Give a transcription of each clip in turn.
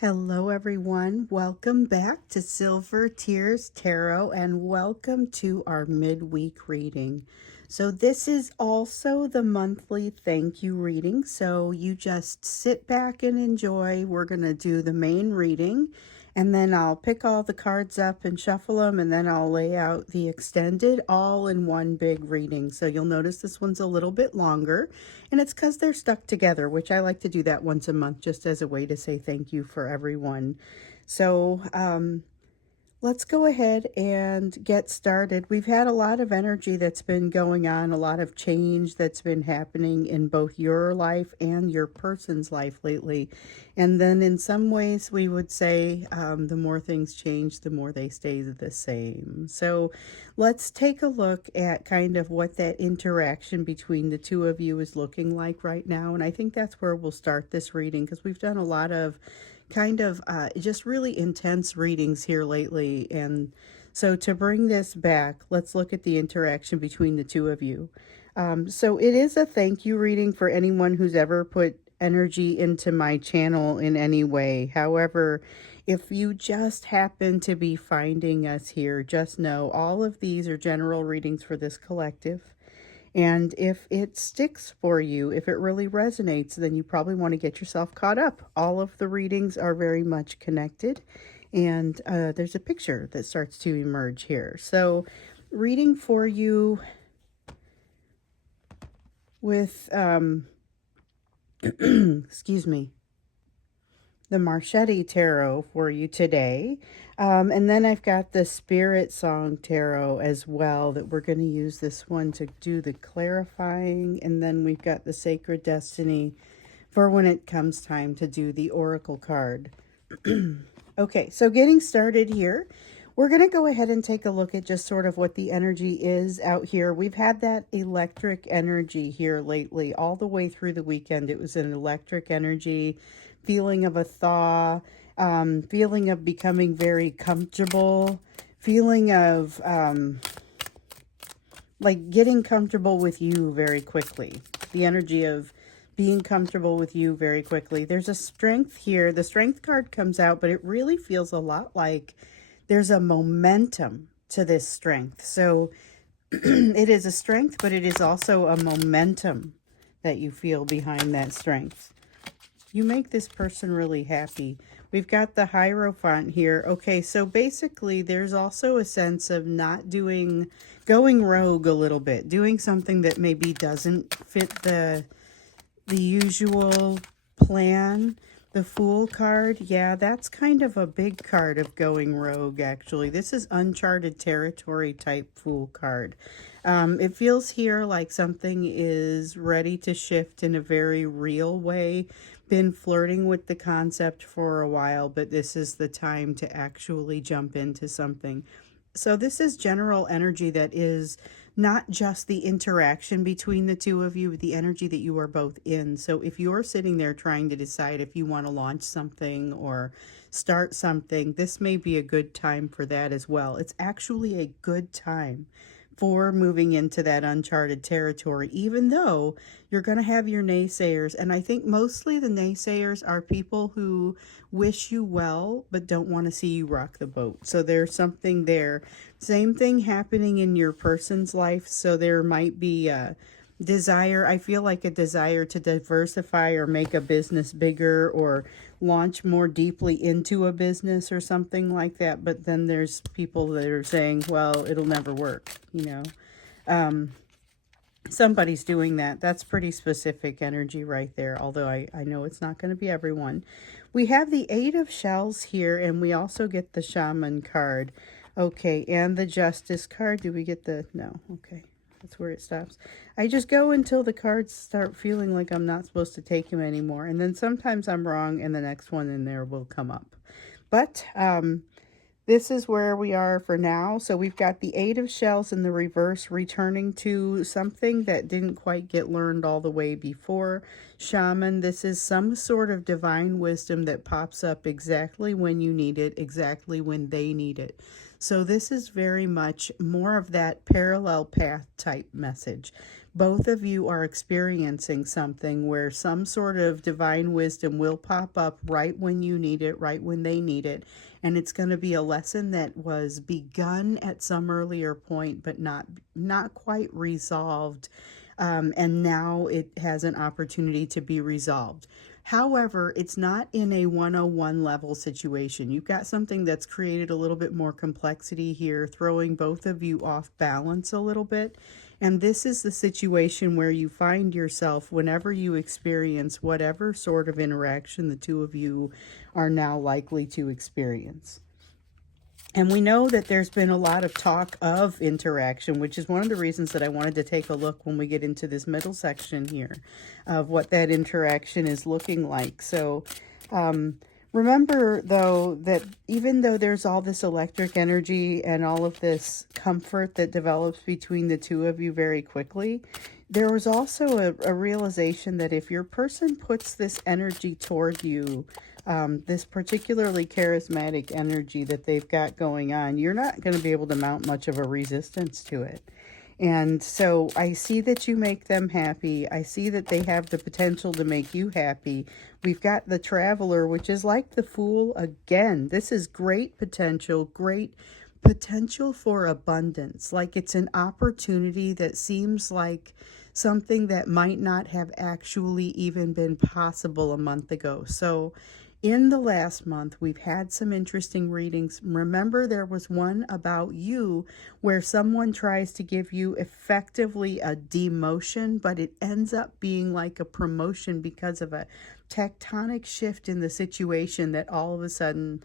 Hello everyone, welcome back to Silver Tears Tarot and welcome to our midweek reading. So this is also the monthly thank you reading, so you just sit back and enjoy. We're going to do the main reading and then I'll pick all the cards up and shuffle them, and then I'll lay out the extended all in one big reading. So you'll notice this one's a little bit longer, and it's because they're stuck together, which I like to do that once a month just as a way to say thank you for everyone. So let's go ahead and get started. We've had a lot of energy that's been going on, a lot of change that's been happening in both your life and your person's life lately. And then in some ways we would say the more things change, the more they stay the same. So let's take a look at kind of what that interaction between the two of you is looking like right now. And I think that's where we'll start this reading, because we've done a lot of kind of just really intense readings here lately. And so to bring this back, let's look at the interaction between the two of you. So it is a thank you reading for anyone who's ever put energy into my channel in any way. However, if you just happen to be finding us here, just know all of these are general readings for this collective. And if it sticks for you, if it really resonates, then you probably want to get yourself caught up. All of the readings are very much connected, and there's a picture that starts to emerge here. So reading for you with, excuse me, the Marchetti Tarot for you today. And then I've got the Spirit Song Tarot as well, that we're going to use this one to do the clarifying. And then we've got the Sacred Destiny for when it comes time to do the Oracle card. Okay, so getting started here, we're going to go ahead and take a look at just sort of what the energy is out here. We've had that electric energy here lately, all the way through the weekend. It was an electric energy, feeling of a thaw, feeling of becoming very comfortable, feeling of like getting comfortable with you very quickly. The energy of being comfortable with you very quickly. There's a strength here. The strength card comes out, but it really feels a lot like there's a momentum to this strength. So it is a strength, but it is also a momentum that you feel behind that strength. You make this person really happy. We've got the Hierophant here. Okay, so basically there's also a sense of not going rogue a little bit, doing something that maybe doesn't fit the usual plan. The Fool card, yeah, that's kind of a big card of going rogue, actually. This is uncharted territory type Fool card. It feels here like something is ready to shift in a very real way. Been flirting with the concept for a while, but this is the time to actually jump into something. So this is general energy that is not just the interaction between the two of you, but the energy that you are both in. So if you're sitting there trying to decide if you want to launch something or start something, this may be a good time for that as well. It's actually a good time for moving into that uncharted territory, even though you're going to have your naysayers. And I think mostly the naysayers are people who wish you well, but don't want to see you rock the boat. So there's something there. Same thing happening in your person's life. So there might be a desire, I feel like a desire to diversify or make a business bigger or launch more deeply into a business or something like that. But then there's people that are saying, well, it'll never work, you know. Somebody's doing that. That's pretty specific energy right there, although I know it's not going to be everyone. We have the Eight of Shells here, and we also get the Shaman card. Okay, and the Justice card. Do we get the... No, okay. That's where it stops. I just go until the cards start feeling like I'm not supposed to take them anymore. And then sometimes I'm wrong and the next one in there will come up. But this is where we are for now. So we've got the Eight of Shells in the reverse, returning to something that didn't quite get learned all the way before. Shaman, this is some sort of divine wisdom that pops up exactly when you need it, exactly when they need it. So this is very much more of that parallel path type message. both of you are experiencing something where some sort of divine wisdom will pop up right when you need it, right when they need it. And it's going to be a lesson that was begun at some earlier point, but not quite resolved. And now it has an opportunity to be resolved. However, it's not in a 101 level situation. You've got something that's created a little bit more complexity here, throwing both of you off balance a little bit. And this is the situation where you find yourself whenever you experience whatever sort of interaction the two of you are now likely to experience. And we know that there's been a lot of talk of interaction, which is one of the reasons that I wanted to take a look when we get into this middle section here of what that interaction is looking like. So remember, though, that even though there's all this electric energy and all of this comfort that develops between the two of you very quickly, there was also a realization that if your person puts this energy toward you, this particularly charismatic energy that they've got going on, you're not going to be able to mount much of a resistance to it. And so I see that you make them happy. I see that they have the potential to make you happy. We've got the Traveler, which is like the Fool again. This is great potential for abundance. Like it's an opportunity that seems like something that might not have actually even been possible a month ago. So in the last month, we've had some interesting readings. Remember, there was one about you where someone tries to give you effectively a demotion, but it ends up being like a promotion because of a tectonic shift in the situation that all of a sudden,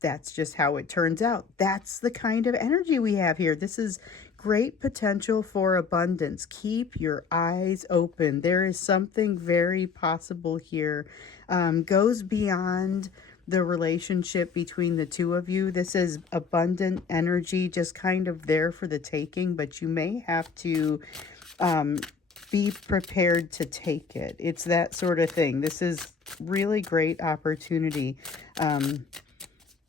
that's just how it turns out. That's the kind of energy we have here. This is great potential for abundance. Keep your eyes open. There is something very possible here. Goes beyond the relationship between the two of you. This is abundant energy, just kind of there for the taking, but you may have to be prepared to take it. It's that sort of thing. This is really great opportunity.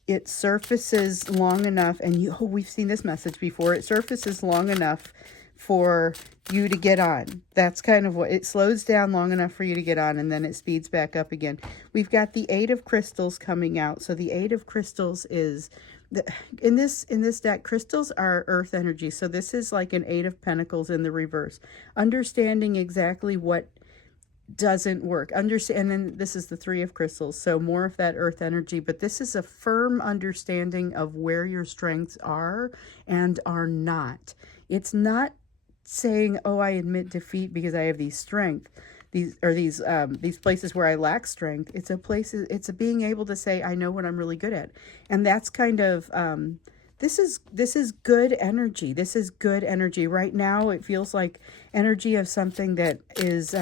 It surfaces long enough, and we've seen this message before. It surfaces long enough for you to get on. That's kind of what it slows down long enough for you to get on, and then it speeds back up again. We've got the Eight of Crystals coming out. So the Eight of Crystals is in this deck. Crystals are earth energy. So this is like an Eight of Pentacles in the reverse. Understanding exactly what doesn't work. Understand, and then this is the Three of Crystals, so more of that earth energy, but this is a firm understanding of where your strengths are and are not. It's not saying, oh, I admit defeat because I have these strength, these places where I lack strength. It's a being able to say, I know what I'm really good at. And that's kind of this is good energy. This is good energy. Right now, it feels like energy of something that is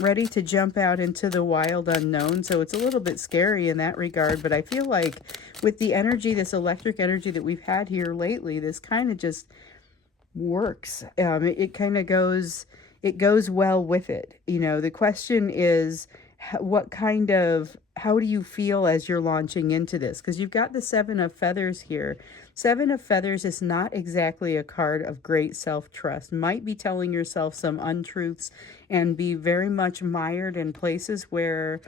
ready to jump out into the wild unknown. So it's a little bit scary in that regard. But I feel like with the energy, this electric energy that we've had here lately, this kind of just works. It kind of goes well with it. You know, the question is, how do you feel as you're launching into this? Because you've got the Seven of Feathers here. Seven of Feathers is not exactly a card of great self-trust. Might be telling yourself some untruths and be very much mired in places where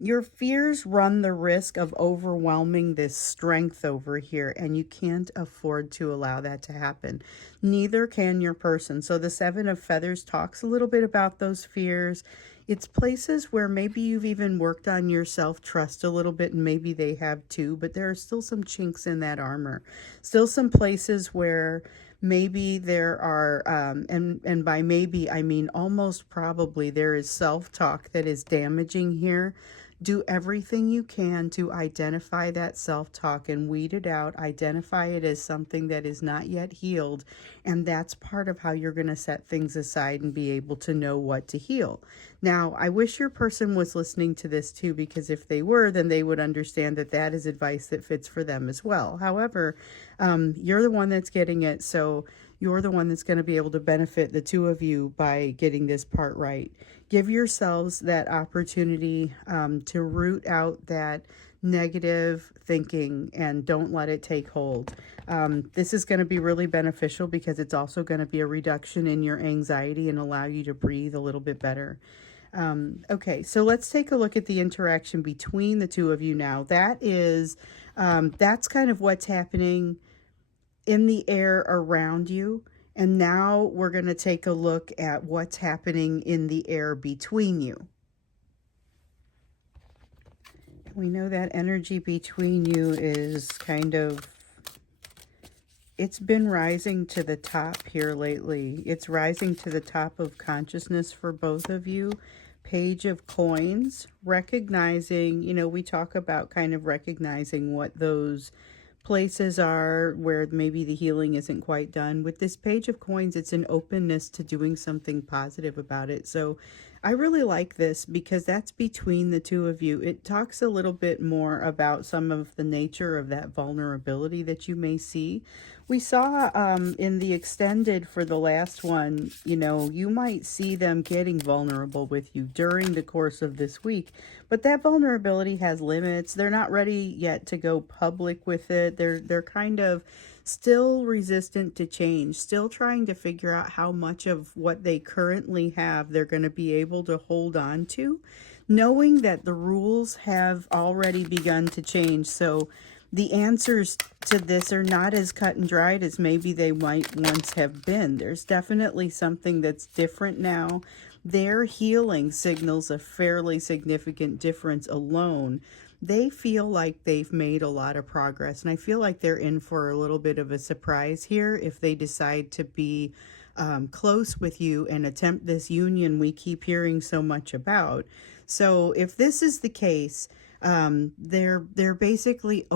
your fears run the risk of overwhelming this strength over here, and you can't afford to allow that to happen. Neither can your person. So the Seven of Feathers talks a little bit about those fears. It's places where maybe you've even worked on your self-trust a little bit, and maybe they have too, but there are still some chinks in that armor. Still some places where maybe there are, and by maybe, I mean almost probably, there is self-talk that is damaging here. Do everything you can to identify that self-talk and weed it out. Identify it as something that is not yet healed. And that's part of how you're going to set things aside and be able to know what to heal. Now, I wish your person was listening to this too, because if they were, then they would understand that that is advice that fits for them as well. However, you're the one that's getting it. So You're the one that's going to be able to benefit the two of you by getting this part right. Give yourselves that opportunity to root out that negative thinking and don't let it take hold. This is going to be really beneficial because it's also going to be a reduction in your anxiety and allow you to breathe a little bit better. Okay, so let's take a look at the interaction between the two of you now. That's kind of what's happening in the air around you. And now we're going to take a look at what's happening in the air between you. We know that energy between you is it's been rising to the top here lately. It's rising to the top of consciousness for both of you. Page of Coins, recognizing, we talk about kind of recognizing what those places are where maybe the healing isn't quite done. With this Page of Coins, it's an openness to doing something positive about it. So I really like this because that's between the two of you. It talks a little bit more about some of the nature of that vulnerability that you may see. We saw in the extended for the last one, you might see them getting vulnerable with you during the course of this week. But that vulnerability has limits. They're not ready yet to go public with it. They're kind of still resistant to change, still trying to figure out how much of what they currently have they're going to be able to hold on to, knowing that the rules have already begun to change. So the answers to this are not as cut and dried as maybe they might once have been. There's definitely something that's different now. Their healing signals a fairly significant difference alone. They feel like they've made a lot of progress, and I feel like they're in for a little bit of a surprise here if they decide to be close with you and attempt this union we keep hearing so much about. So if this is the case, they're basically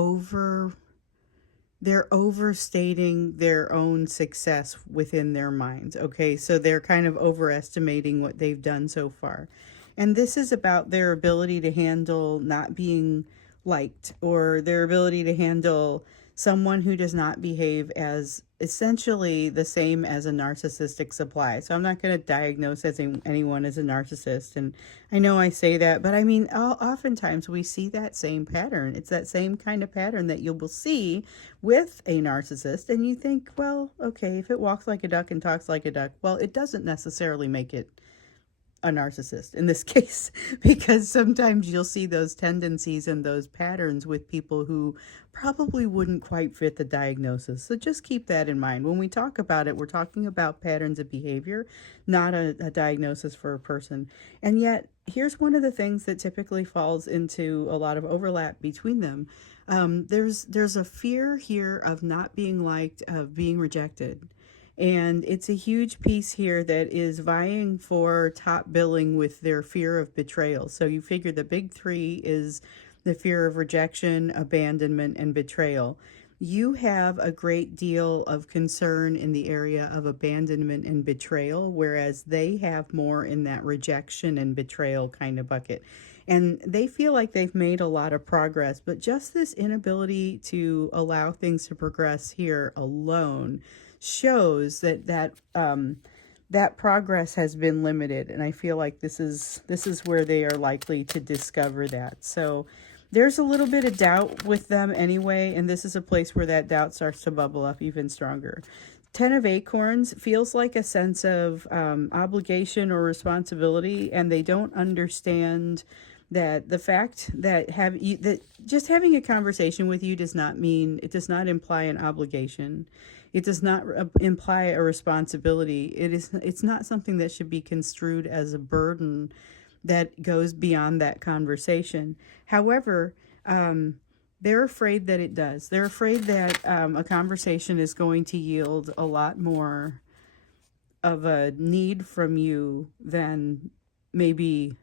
they're overstating their own success within their minds. Okay, so they're kind of overestimating what they've done so far. And this is about their ability to handle not being liked, or their ability to handle someone who does not behave as essentially the same as a narcissistic supply. So I'm not going to diagnose anyone as a narcissist. And I know I say that, but I mean, oftentimes we see that same pattern. It's that same kind of pattern that you will see with a narcissist. And you think, well, okay, if it walks like a duck and talks like a duck, well, it doesn't necessarily make it a narcissist in this case, because sometimes you'll see those tendencies and those patterns with people who probably wouldn't quite fit the diagnosis. So just keep that in mind. When we talk about it, we're talking about patterns of behavior, not a diagnosis for a person. And yet, here's one of the things that typically falls into a lot of overlap between them. There's a fear here of not being liked, of being rejected. And it's a huge piece here that is vying for top billing with their fear of betrayal. So you figure the big three is the fear of rejection, abandonment, and betrayal. You have a great deal of concern in the area of abandonment and betrayal, whereas they have more in that rejection and betrayal kind of bucket. And they feel like they've made a lot of progress, but just this inability to allow things to progress here alone shows that progress has been limited. And I feel like this is where they are likely to discover that. So there's a little bit of doubt with them anyway, and this is a place where that doubt starts to bubble up even stronger. 10 of Acorns feels like a sense of obligation or responsibility, and they don't understand that the fact that just having a conversation with you does not imply an obligation. It does not imply a responsibility. It's not something that should be construed as a burden that goes beyond that conversation. However, they're afraid that it does. They're afraid that a conversation is going to yield a lot more of a need from you than maybe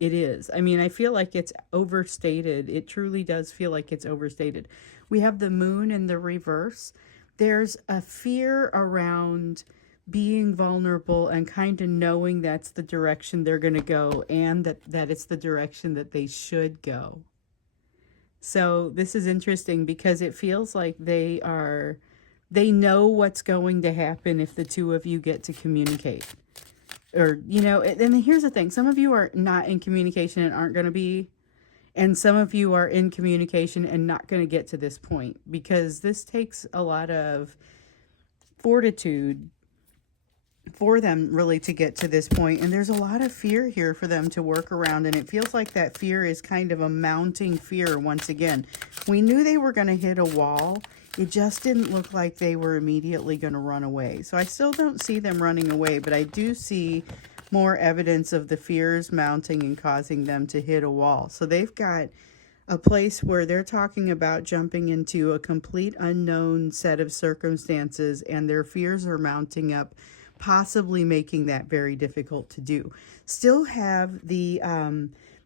it is. I mean, I feel like it's overstated. It truly does feel like it's overstated. We have the moon in the reverse. There's a fear around being vulnerable and kind of knowing that's the direction they're going to go, and that it's the direction that they should go. So this is interesting because it feels like they are They know what's going to happen if the two of you get to communicate. Or, you know, and here's the thing. Some of you are not in communication and aren't going to be. And some of you are in communication and not going to get to this point, because this takes a lot of fortitude for them really to get to this point. And there's a lot of fear here for them to work around. And it feels like that fear is kind of a mounting fear once again. We knew they were going to hit a wall. It just didn't look like they were immediately going to run away. So I still don't see them running away, but I do see more evidence of the fears mounting and causing them to hit a wall. So they've got a place where they're talking about jumping into a complete unknown set of circumstances, and their fears are mounting up, possibly making that very difficult to do. Still have the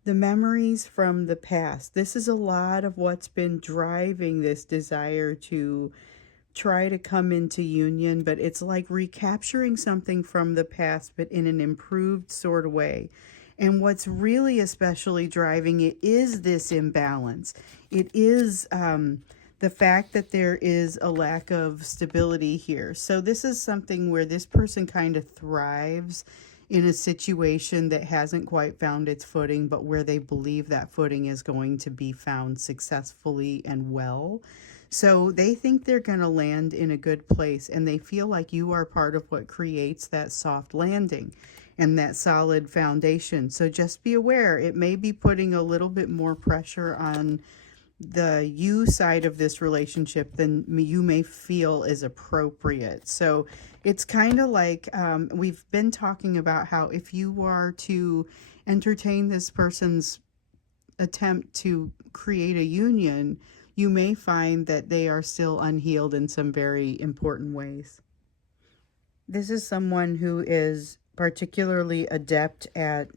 memories from the past. This is a lot of what's been driving this desire to try to come into union, but it's like recapturing something from the past, but in an improved sort of way. And what's really especially driving it is this imbalance. It is the fact that there is a lack of stability here. So this is something where this person kind of thrives in a situation that hasn't quite found its footing, but where they believe that footing is going to be found successfully and well. So they think they're going to land in a good place, and they feel like you are part of what creates that soft landing and that solid foundation. So just be aware, it may be putting a little bit more pressure on the you side of this relationship than you may feel is appropriate. So it's kind of like we've been talking about how if you are to entertain this person's attempt to create a union, you may find that they are still unhealed in some very important ways. This is someone who is particularly adept at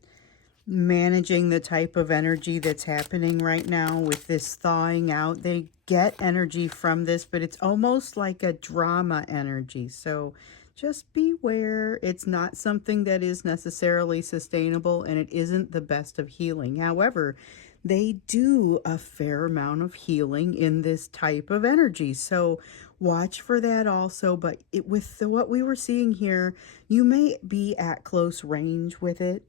managing the type of energy that's happening right now with this thawing out. They get energy from this, but it's almost like a drama energy. So just beware. It's not something that is necessarily sustainable, and it isn't the best of healing. However, they do a fair amount of healing in this type of energy. So watch for that also. But with what we were seeing here, you may be at close range with it.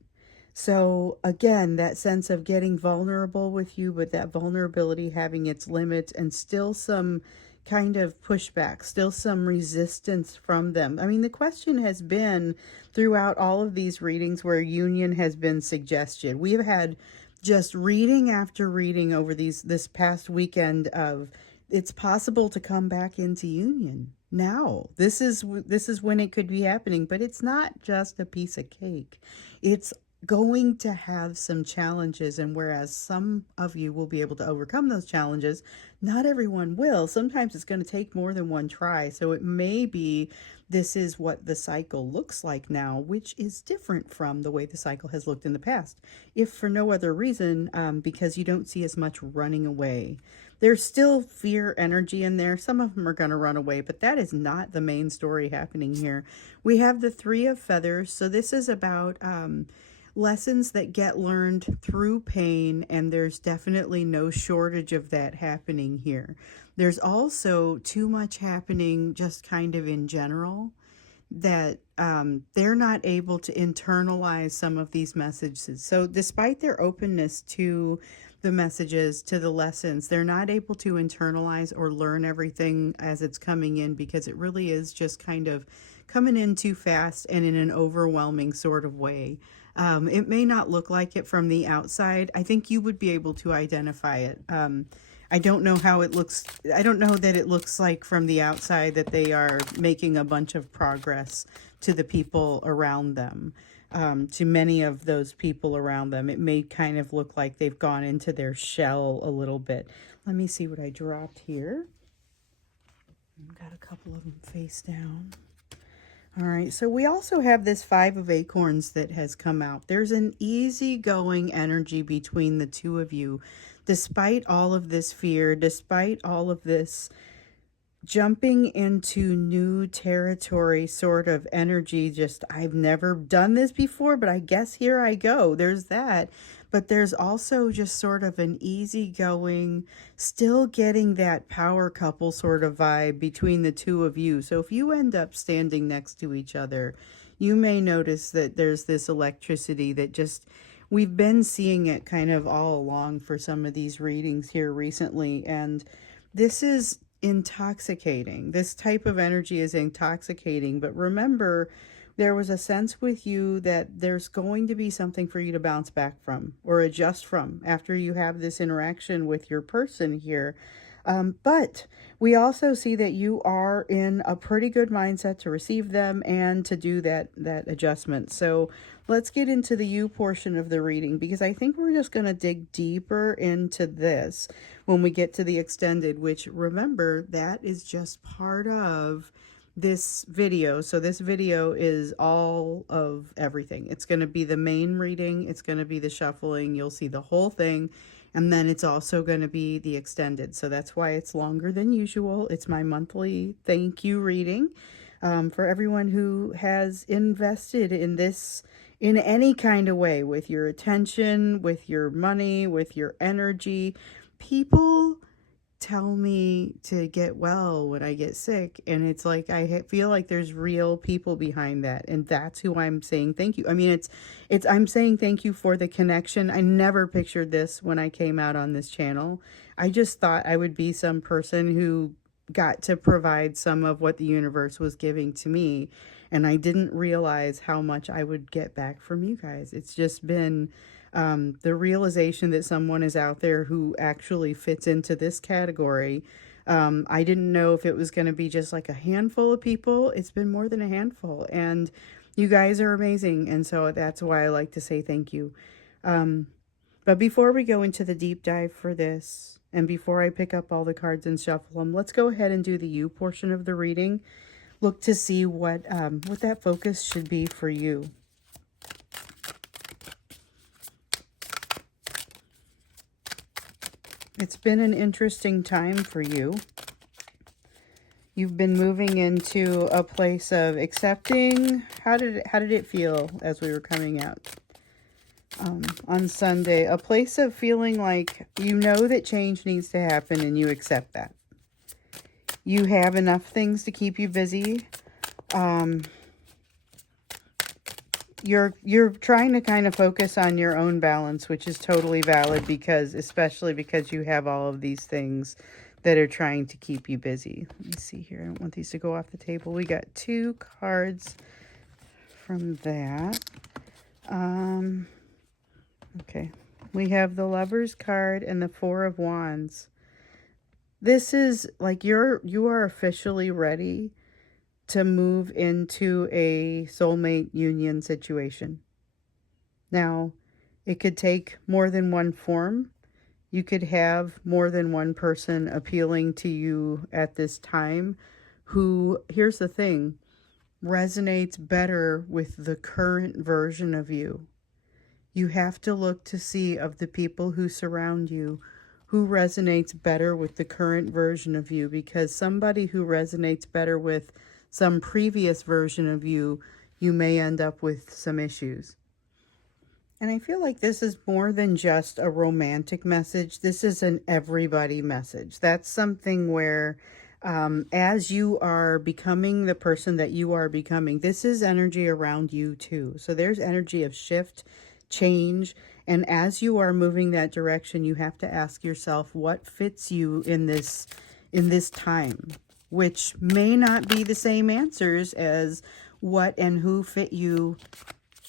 So again, that sense of getting vulnerable with you, but that vulnerability having its limits, and still some kind of pushback, still some resistance from them. I mean, the question has been throughout all of these readings where union has been suggested. We have had just reading after reading over this past weekend of it's possible to come back into union now. This is when it could be happening, but it's not just a piece of cake. It's going to have some challenges, and whereas some of you will be able to overcome those challenges, not everyone will. Sometimes it's going to take more than one try. So it may be this is what the cycle looks like now, which is different from the way the cycle has looked in the past, if for no other reason, because you don't see as much running away. There's still fear energy in there. Some of them are going to run away, but that is not the main story happening here. We have the Three of Feathers. So this is about lessons that get learned through pain, and there's definitely no shortage of that happening here. There's also too much happening just kind of in general that they're not able to internalize some of these messages. So despite their openness to the messages, to the lessons, they're not able to internalize or learn everything as it's coming in, because it really is just kind of coming in too fast and in an overwhelming sort of way. It may not look like it from the outside. I think you would be able to identify it. I don't know how it looks. I don't know that it looks like from the outside that they are making a bunch of progress to the people around them. To many of those people around them, it may kind of look like they've gone into their shell a little bit. Let me see what I dropped here. I've got a couple of them face down. All right, so we also have this Five of Acorns that has come out. There's an easygoing energy between the two of you, despite all of this fear, despite all of this jumping into new territory sort of energy. Just, I've never done this before, but I guess here I go. There's that. but there's also just sort of an easygoing, still getting that power couple sort of vibe between the two of you. So if you end up standing next to each other, you may notice that there's this electricity that just, we've been seeing it kind of all along for some of these readings here recently. And this is intoxicating. This type of energy is intoxicating. But remember, there was a sense with you that there's going to be something for you to bounce back from or adjust from after you have this interaction with your person here. But we also see that you are in a pretty good mindset to receive them and to do that adjustment. So let's get into the you portion of the reading, because I think we're just going to dig deeper into this when we get to the extended, which, remember, that is just part of this video. So this video is all of everything. It's going to be the main reading, it's going to be the shuffling, you'll see the whole thing, and then it's also going to be the extended. So that's why it's longer than usual. It's my monthly thank you reading for everyone who has invested in this in any kind of way, with your attention, with your money, with your energy. People tell me to get well when I get sick, and it's like I feel like there's real people behind that, and that's who I'm saying thank you. I mean, it's I'm saying thank you for the connection. I never pictured this when I came out on this channel. I just thought I would be some person who got to provide some of what the universe was giving to me, and I didn't realize how much I would get back from you guys. It's just been the realization that someone is out there who actually fits into this category. I didn't know if it was going to be just like a handful of people. It's been more than a handful, and you guys are amazing, and so that's why I like to say thank you. But before we go into the deep dive for this, and before I pick up all the cards and shuffle them, let's go ahead and do the you portion of the reading. Look to see what that focus should be for you. It's been an interesting time for you. You've been moving into a place of accepting. How did it feel as we were coming out on Sunday? A place of feeling like you know that change needs to happen and you accept that. You have enough things to keep you busy. You're trying to kind of focus on your own balance, which is totally valid, because especially because you have all of these things that are trying to keep you busy. Let me see here. I don't want these to go off the table. We got 2 cards from that. Okay. We have the Lover's card and the 4 of Wands. This is like you are officially ready to move into a soulmate union situation. Now, it could take more than one form. You could have more than one person appealing to you at this time who, here's the thing, resonates better with the current version of you. You have to look to see, of the people who surround you, who resonates better with the current version of you, because somebody who resonates better with some previous version of you, you may end up with some issues. And I feel like this is more than just a romantic message. This is an everybody message. That's something where as you are becoming the person that you are becoming, this is energy around you too. So there's energy of shift, change, and as you are moving that direction, you have to ask yourself what fits you in this time, which may not be the same answers as what and who fit you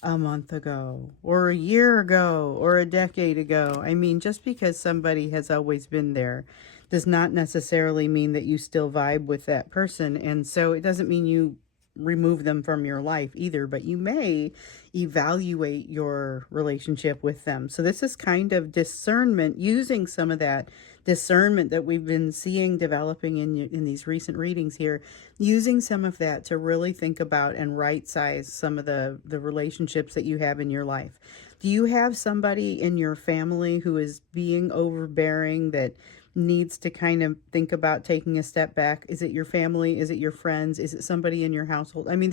a month ago or a year ago or a decade ago. I mean, just because somebody has always been there does not necessarily mean that you still vibe with that person. And so it doesn't mean you remove them from your life either, but you may evaluate your relationship with them. So this is kind of discernment, using some of that discernment that we've been seeing developing in these recent readings here, using some of that to really think about and right size some of the relationships that you have in your life. Do you have somebody in your family who is being overbearing that needs to kind of think about taking a step back? Is it your family? Is it your friends? Is it somebody in your household? I mean,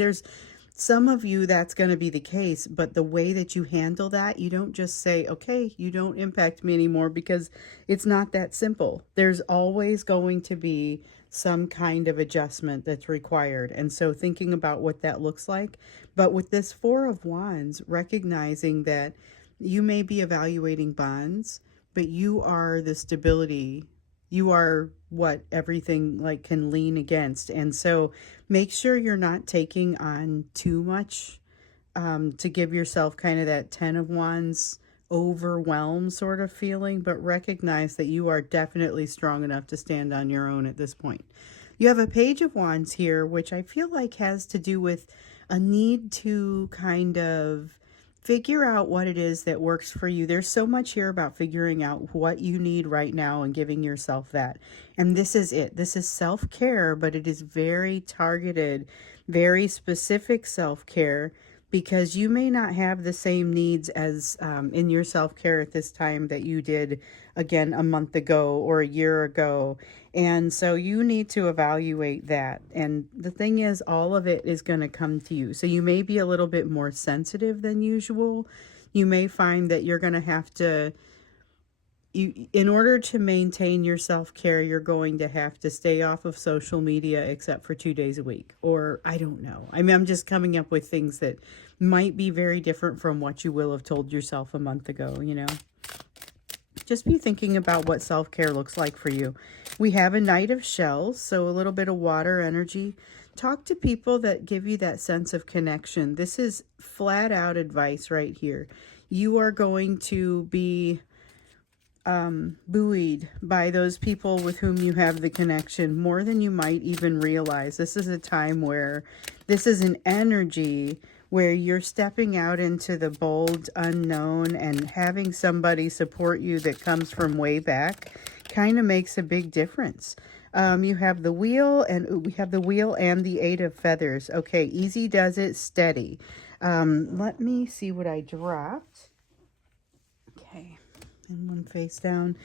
Some of you, that's going to be the case, but the way that you handle that, you don't just say, okay, you don't impact me anymore, because it's not that simple. There's always going to be some kind of adjustment that's required. And so thinking about what that looks like, but with this Four of Wands, recognizing that you may be evaluating bonds, but you are the stability. You are what everything like can lean against. And so make sure you're not taking on too much, to give yourself kind of that 10 of Wands overwhelm sort of feeling, but recognize that you are definitely strong enough to stand on your own at this point. You have a Page of Wands here, which I feel like has to do with a need to kind of figure out what it is that works for you. There's so much here about figuring out what you need right now and giving yourself that. And this is it. This is self-care, but it is very targeted, very specific self-care, because you may not have the same needs as in your self-care at this time that you did, again, a month ago or a year ago. And so you need to evaluate that. And the thing is, all of it is going to come to you. So you may be a little bit more sensitive than usual. You may find that you're going to have to, in order to maintain your self-care, you're going to have to stay off of social media except for 2 days a week. Or I don't know. I mean, I'm just coming up with things that might be very different from what you will have told yourself a month ago, you know. Just be thinking about what self-care looks like for you. We have a Knight of Shells, so a little bit of water energy. Talk to people that give you that sense of connection. This is flat out advice right here. You are going to be buoyed by those people with whom you have the connection more than you might even realize. This is a time where this is an energy where you're stepping out into the bold unknown, and having somebody support you that comes from way back kind of makes a big difference. You have the Wheel, and we have the Wheel and the Eight of Feathers. Okay, easy does it, steady. Let me see what I dropped. Okay, and one face down.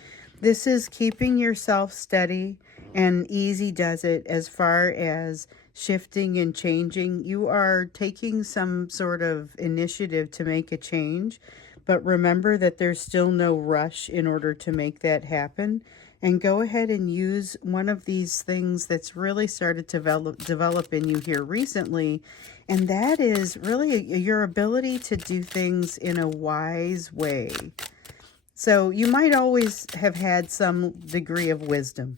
This is keeping yourself steady, and easy does it as far as shifting and changing. You are taking some sort of initiative to make a change, but remember that there's still no rush in order to make that happen. And go ahead and use one of these things that's really started to develop in you here recently, and that is really your ability to do things in a wise way. So you might always have had some degree of wisdom,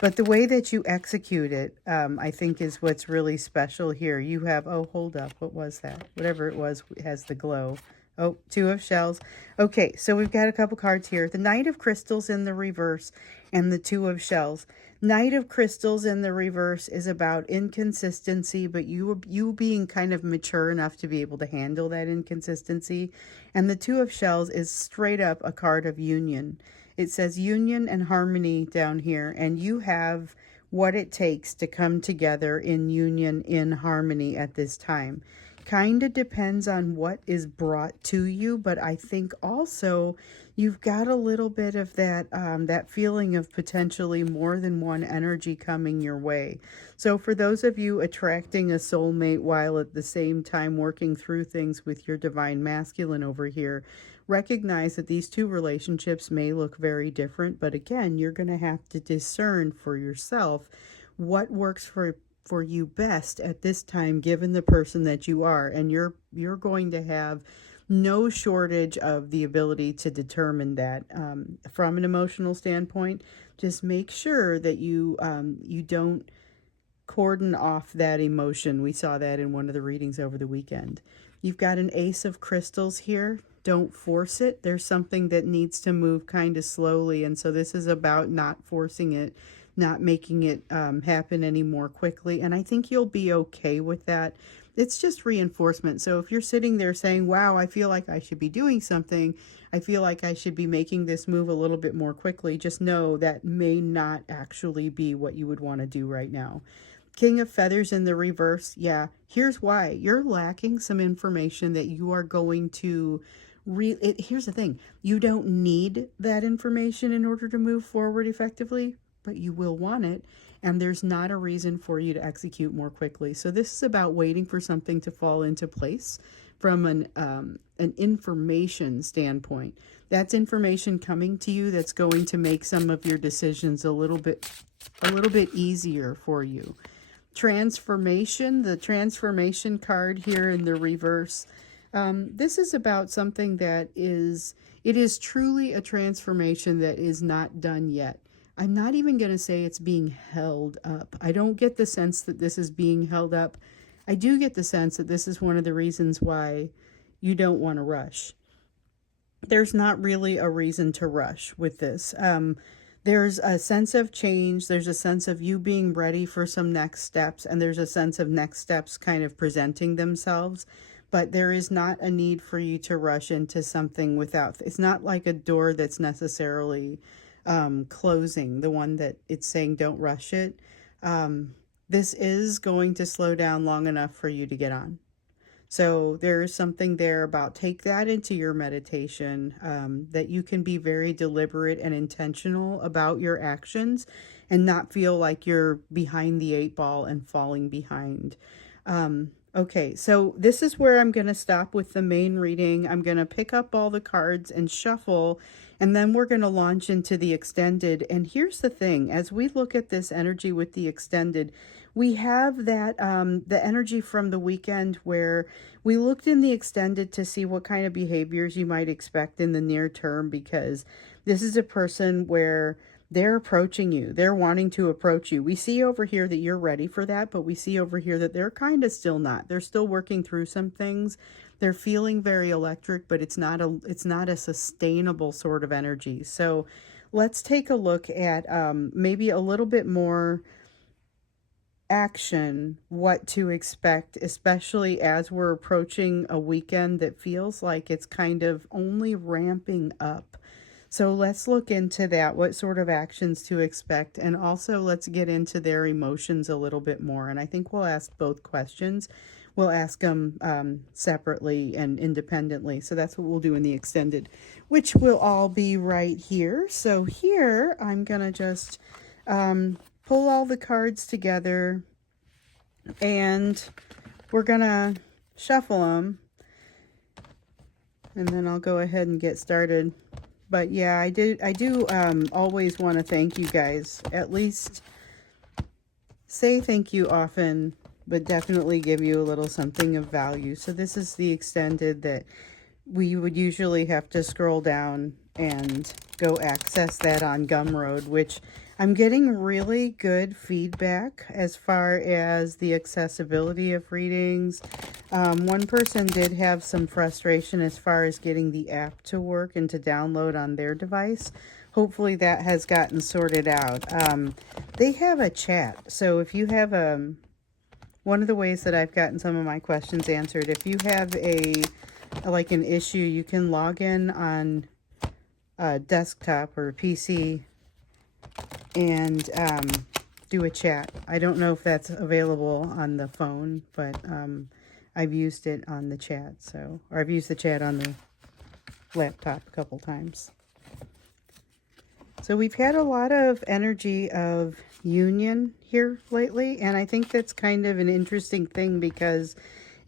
but the way that you execute it, I think, is what's really special here. You have, oh, hold up, what was that? Whatever it was has the glow. Oh, Two of Shells. Okay, so we've got a couple cards here. The Knight of Crystals in the reverse and the Two of Shells. Knight of Crystals in the reverse is about inconsistency, but you being kind of mature enough to be able to handle that inconsistency. And the Two of Shells is straight up a card of union. It says union and harmony down here, and you have what it takes to come together in union, in harmony at this time. Kind of depends on what is brought to you, but I think also you've got a little bit of that that feeling of potentially more than one energy coming your way. So for those of you attracting a soulmate while at the same time working through things with your divine masculine over here, recognize that these two relationships may look very different, but again, you're going to have to discern for yourself what works for you best at this time, given the person that you are. And you're going to have no shortage of the ability to determine that. From an emotional standpoint, just make sure that you don't cordon off that emotion. We saw that in one of the readings over the weekend. You've got an Ace of Crystals here. Don't force it. There's something that needs to move kind of slowly, and so this is about not forcing it, not making it happen any more quickly. And I think you'll be okay with that. It's just reinforcement. So if you're sitting there saying, wow, I feel like I should be doing something, I feel like I should be making this move a little bit more quickly, just know that may not actually be what you would want to do right now. King of Feathers in the reverse. Yeah, here's why. You're lacking some information that you are going to here's the thing. You don't need that information in order to move forward effectively, but you will want it. and there's not a reason for you to execute more quickly. So this is about waiting for something to fall into place from an information standpoint. That's information coming to you that's going to make some of your decisions a little bit easier for you. Transformation, the transformation card here in the reverse. This is about something that it is truly a transformation that is not done yet. I'm not even going to say it's being held up. I don't get the sense that this is being held up. I do get the sense that this is one of the reasons why you don't want to rush. There's not really a reason to rush with this. There's a sense of change. There's a sense of you being ready for some next steps, and there's a sense of next steps kind of presenting themselves. But there is not a need for you to rush into something without, it's not like a door that's necessarily closing, the one that it's saying don't rush it. This is going to slow down long enough for you to get on. So there is something there about take that into your meditation, that you can be very deliberate and intentional about your actions and not feel like you're behind the 8 ball and falling behind. Okay, so this is where I'm going to stop with the main reading. I'm going to pick up all the cards and shuffle, and then we're going to launch into the extended. And here's the thing, as we look at this energy with the extended, we have that the energy from the weekend where we looked in the extended to see what kind of behaviors you might expect in the near term, because this is a person where they're approaching you. They're wanting to approach you. We see over here that you're ready for that, but we see over here that they're kind of still not. They're still working through some things. They're feeling very electric, but it's not a sustainable sort of energy. So let's take a look at maybe a little bit more action, what to expect, especially as we're approaching a weekend that feels like it's kind of only ramping up. So let's look into that, what sort of actions to expect, and also let's get into their emotions a little bit more. And I think we'll ask both questions. We'll ask them separately and independently. So that's what we'll do in the extended, which will all be right here. So here I'm going to just pull all the cards together, and we're going to shuffle them, and then I'll go ahead and get started. But yeah, I do always want to thank you guys. At least say thank you often, but definitely give you a little something of value. So this is the extended that we would usually have to scroll down and go access that on Gumroad, which I'm getting really good feedback as far as the accessibility of readings. One person did have some frustration as far as getting the app to work and to download on their device. Hopefully that has gotten sorted out. They have a chat. So if you have one of the ways that I've gotten some of my questions answered, if you have like an issue, you can log in on a desktop or a PC and do a chat. I don't know if that's available on the phone, but I've used it on the chat, or I've used the chat on the laptop a couple times. So we've had a lot of energy of union here lately, and I think that's kind of an interesting thing because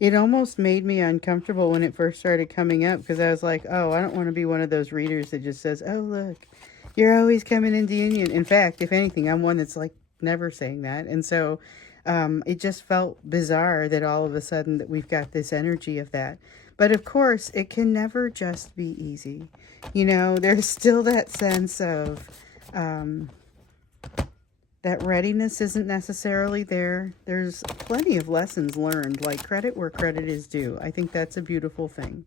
it almost made me uncomfortable when it first started coming up, because I was like, oh, I don't want to be one of those readers that just says, oh, look, you're always coming into union. In fact, if anything, I'm one that's like never saying that. And so it just felt bizarre that all of a sudden that we've got this energy of that. But of course, it can never just be easy. You know, there's still that sense of that readiness isn't necessarily there. There's plenty of lessons learned, like credit where credit is due. I think that's a beautiful thing.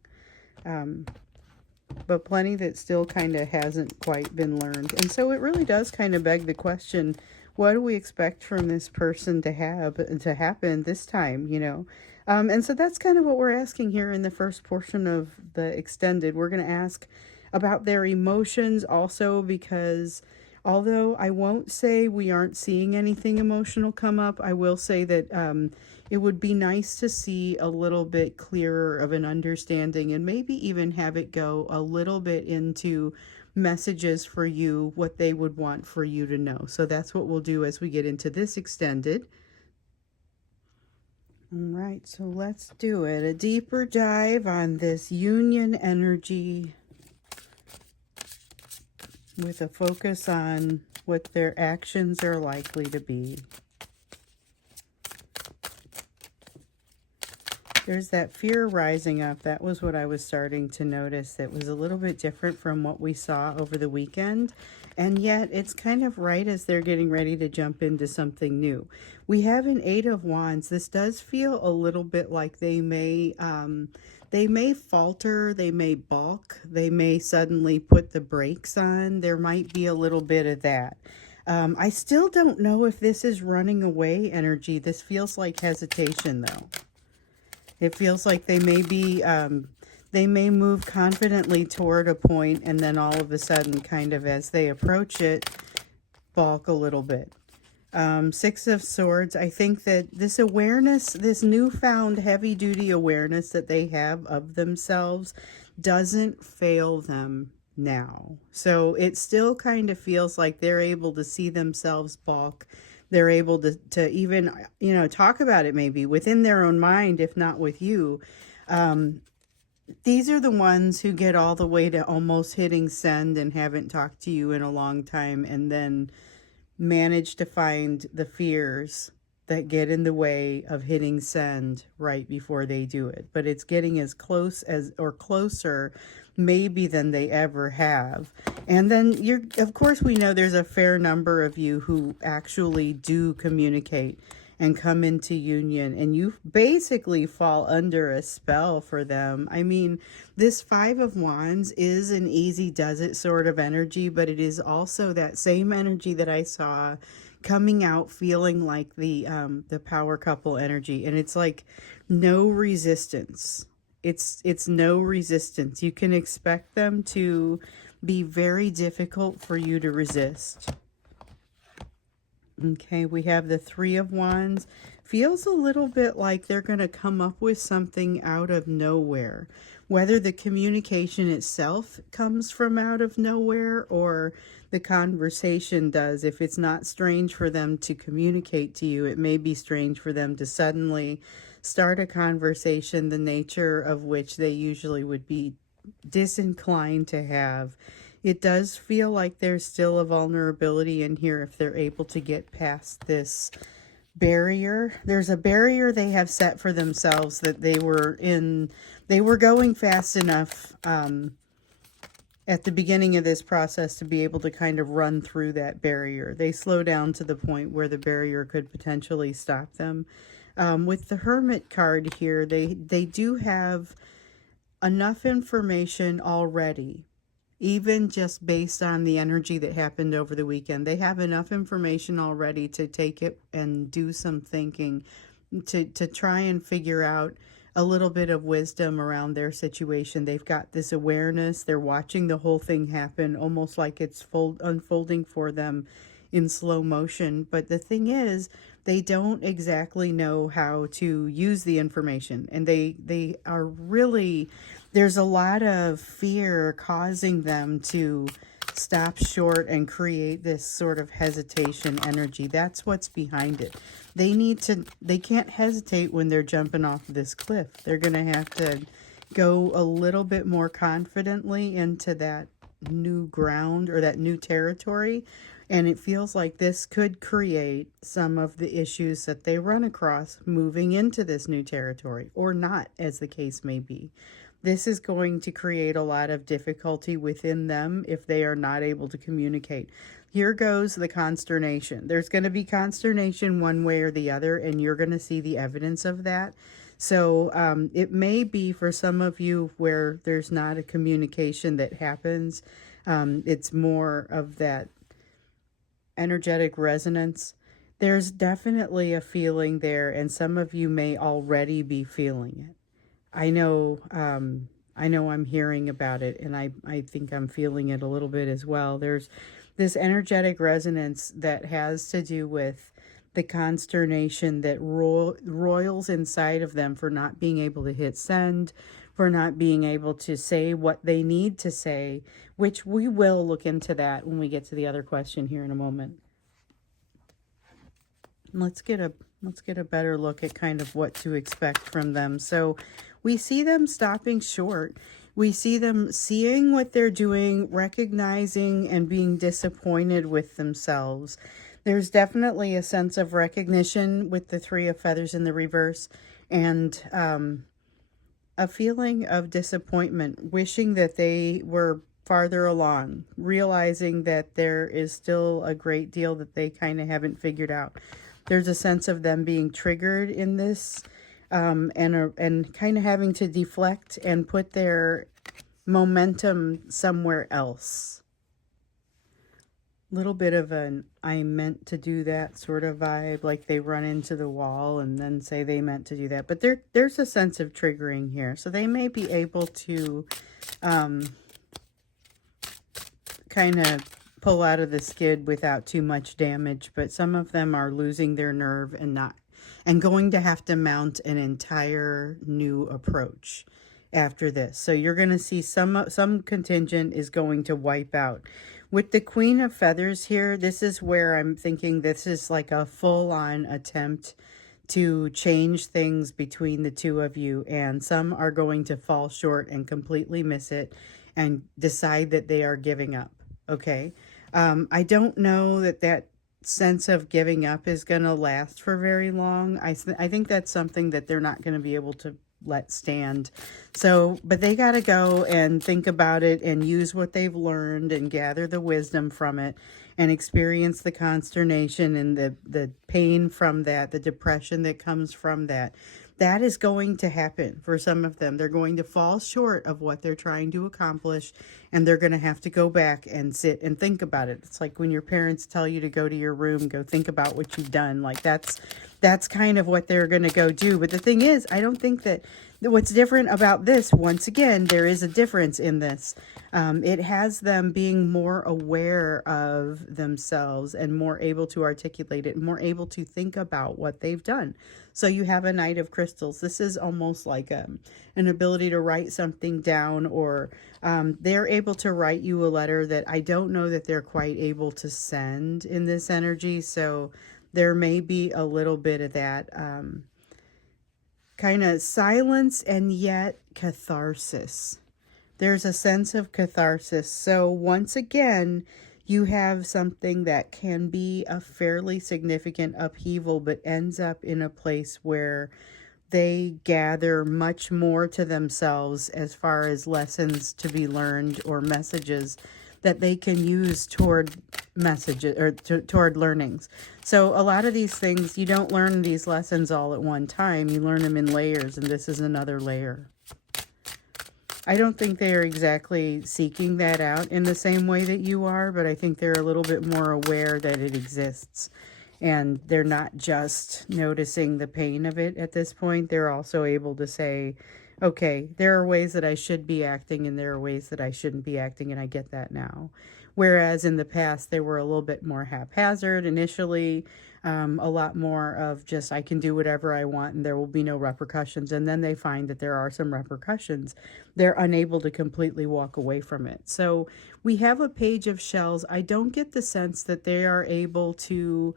But plenty that still kind of hasn't quite been learned. And so it really does kind of beg the question, what do we expect from this person to happen this time, you know? And so that's kind of what we're asking here in the first portion of the extended. We're going to ask about their emotions also, because although I won't say we aren't seeing anything emotional come up, I will say that it would be nice to see a little bit clearer of an understanding, and maybe even have it go a little bit into messages for you, what they would want for you to know. So that's what we'll do as we get into this extended. All right, so let's do it. A deeper dive on this union energy with a focus on what their actions are likely to be. There's that fear rising up. That was what I was starting to notice. That was a little bit different from what we saw over the weekend. And yet it's kind of right as they're getting ready to jump into something new. We have an Eight of Wands. This does feel a little bit like they may falter, they may balk, they may suddenly put the brakes on. There might be a little bit of that. I still don't know if this is running away energy. This feels like hesitation though. It feels like they may be, they may move confidently toward a point and then all of a sudden, kind of as they approach it, balk a little bit. Six of Swords, I think that this awareness, this newfound heavy-duty awareness that they have of themselves doesn't fail them now. So it still kind of feels like they're able to see themselves balk. They're able to even, you know, talk about it maybe within their own mind, if not with you. These are the ones who get all the way to almost hitting send and haven't talked to you in a long time, and then manage to find the fears that get in the way of hitting send right before they do it. But it's getting as close as, or closer maybe than they ever have. And then of course we know there's a fair number of you who actually do communicate and come into union, and you basically fall under a spell for them. I mean, this Five of Wands is an easy does it sort of energy, but it is also that same energy that I saw coming out feeling like the power couple energy. And it's like no resistance. It's no resistance. You can expect them to be very difficult for you to resist. Okay, we have the Three of Wands. Feels a little bit like they're going to come up with something out of nowhere. Whether the communication itself comes from out of nowhere or the conversation does. If it's not strange for them to communicate to you, it may be strange for them to suddenly start a conversation, the nature of which they usually would be disinclined to have. It does feel like there's still a vulnerability in here if they're able to get past this barrier. There's a barrier they have set for themselves that they were going fast enough at the beginning of this process to be able to kind of run through that barrier. They slow down to the point where the barrier could potentially stop them. With the Hermit card here, they do have enough information already. Even just based on the energy that happened over the weekend, they have enough information already to take it and do some thinking to try and figure out a little bit of wisdom around their situation. They've got this awareness. They're watching the whole thing happen almost like it's unfolding for them in slow motion. But the thing is, they don't exactly know how to use the information, and they are really, there's a lot of fear causing them to stop short and create this sort of hesitation energy. That's what's behind it. They can't hesitate when they're jumping off this cliff. They're going to have to go a little bit more confidently into that new ground or that new territory. And it feels like this could create some of the issues that they run across moving into this new territory, or not, as the case may be. This is going to create a lot of difficulty within them if they are not able to communicate. Here goes the consternation. There's going to be consternation one way or the other, and you're going to see the evidence of that. So it may be for some of you where there's not a communication that happens. It's more of that energetic resonance. There's definitely a feeling there, and some of you may already be feeling it. I know I'm hearing about it, and I think I'm feeling it a little bit as well. There's this energetic resonance that has to do with the consternation that roils inside of them for not being able to hit send, for not being able to say what they need to say, which we will look into that when we get to the other question here in a moment. Let's get a better look at kind of what to expect from them. So we see them stopping short. We see them seeing what they're doing, recognizing and being disappointed with themselves. There's definitely a sense of recognition with the Three of Feathers in the reverse, and a feeling of disappointment, wishing that they were farther along, realizing that there is still a great deal that they kind of haven't figured out. There's a sense of them being triggered in this, and kind of having to deflect and put their momentum somewhere else. Little bit of an I meant to do that sort of vibe, like they run into the wall and then say they meant to do that. But there's a sense of triggering here. So they may be able to kind of pull out of the skid without too much damage, but some of them are losing their nerve and going to have to mount an entire new approach after this. So you're going to see some contingent is going to wipe out. With the Queen of Feathers here, this is where I'm thinking this is like a full-on attempt to change things between the two of you, and some are going to fall short and completely miss it and decide that they are giving up. Okay, I don't know that sense of giving up is going to last for very long. I think that's something that they're not going to be able to let stand. So, but they got to go and think about it and use what they've learned and gather the wisdom from it and experience the consternation and the pain from that, the depression that comes from that. That is going to happen for some of them. They're going to fall short of what they're trying to accomplish, and they're going to have to go back and sit and think about it. It's like when your parents tell you to go to your room, go think about what you've done. Like that's kind of what they're going to go do. But the thing is, I don't think that what's different about this, once again, there is a difference in this. It has them being more aware of themselves and more able to articulate it, more able to think about what they've done. So you have a Knight of Crystals. This is almost like an ability to write something down, or they're able to write you a letter that I don't know that they're quite able to send in this energy. So there may be a little bit of that kind of silence and yet catharsis. There's a sense of catharsis. So once again, you have something that can be a fairly significant upheaval, but ends up in a place where they gather much more to themselves as far as lessons to be learned or messages that they can use toward messages or toward learnings. So a lot of these things, you don't learn these lessons all at one time. You learn them in layers, and this is another layer. I don't think they are exactly seeking that out in the same way that you are, but I think they're a little bit more aware that it exists. And they're not just noticing the pain of it at this point. They're also able to say, okay, there are ways that I should be acting and there are ways that I shouldn't be acting, and I get that now. Whereas in the past, they were a little bit more haphazard initially, a lot more of just, I can do whatever I want and there will be no repercussions. And then they find that there are some repercussions. They're unable to completely walk away from it. So we have a Page of Shells. I don't get the sense that they are able to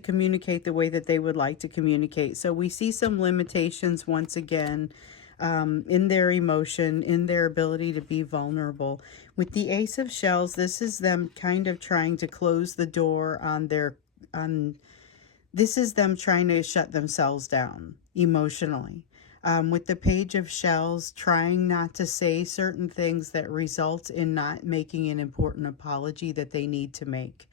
communicate the way that they would like to communicate. So we see some limitations once again in their emotion, in their ability to be vulnerable. With the Ace of Shells, this is them kind of trying to close the door this is them trying to shut themselves down emotionally. With the Page of Shells, trying not to say certain things that result in not making an important apology that they need to make.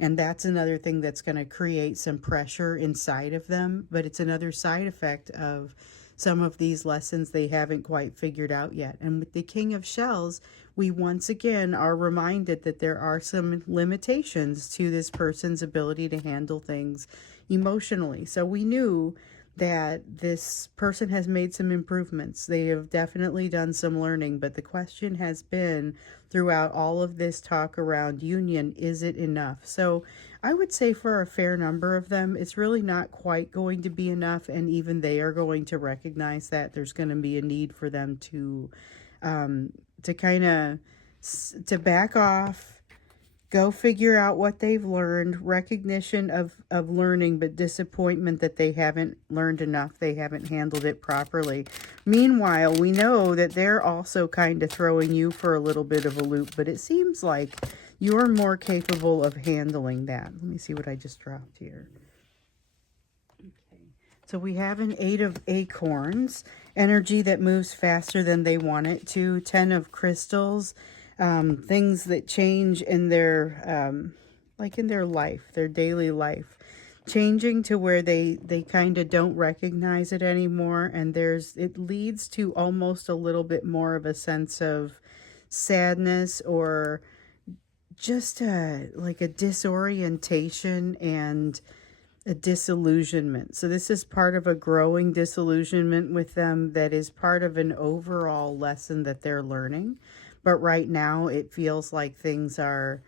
And that's another thing that's going to create some pressure inside of them, but it's another side effect of some of these lessons they haven't quite figured out yet. And with the King of Shells, we once again are reminded that there are some limitations to this person's ability to handle things emotionally. So we knew that this person has made some improvements. They have definitely done some learning, but the question has been throughout all of this talk around union, is it enough? So I would say for a fair number of them, it's really not quite going to be enough, and even they are going to recognize that there's going to be a need for them to kind of to back off, go figure out what they've learned, recognition of learning, but disappointment that they haven't learned enough, they haven't handled it properly. Meanwhile, we know that they're also kind of throwing you for a little bit of a loop, but it seems like you're more capable of handling that. Let me see what I just dropped here. Okay. So we have an 8 of acorns, energy that moves faster than they want it to, 10 of crystals, things that change in their like in their life, their daily life, changing to where they kind of don't recognize it anymore, and it leads to almost a little bit more of a sense of sadness, or just like a disorientation and a disillusionment. So this is part of a growing disillusionment with them that is part of an overall lesson that they're learning. But right now it feels like things are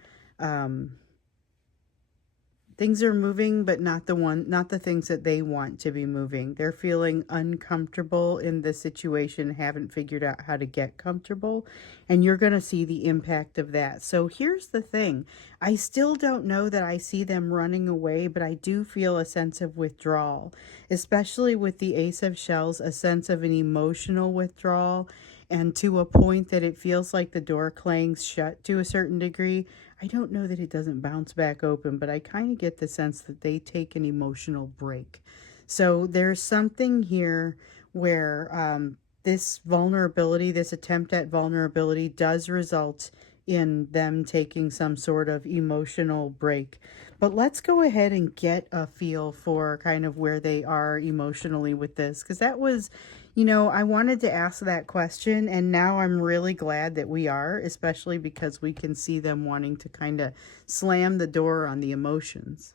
moving, but not the things that they want to be moving. They're feeling uncomfortable in the situation, haven't figured out how to get comfortable, and you're going to see the impact of that. So here's the thing. I still don't know that I see them running away, but I do feel a sense of withdrawal, especially with the Ace of Shells, a sense of an emotional withdrawal, and to a point that it feels like the door clangs shut to a certain degree. I don't know that it doesn't bounce back open, but I kind of get the sense that they take an emotional break. So there's something here where this vulnerability, this attempt at vulnerability, does result in them taking some sort of emotional break. But let's go ahead and get a feel for kind of where they are emotionally with this, because that was, I wanted to ask that question, and now I'm really glad that we are, especially because we can see them wanting to kind of slam the door on the emotions.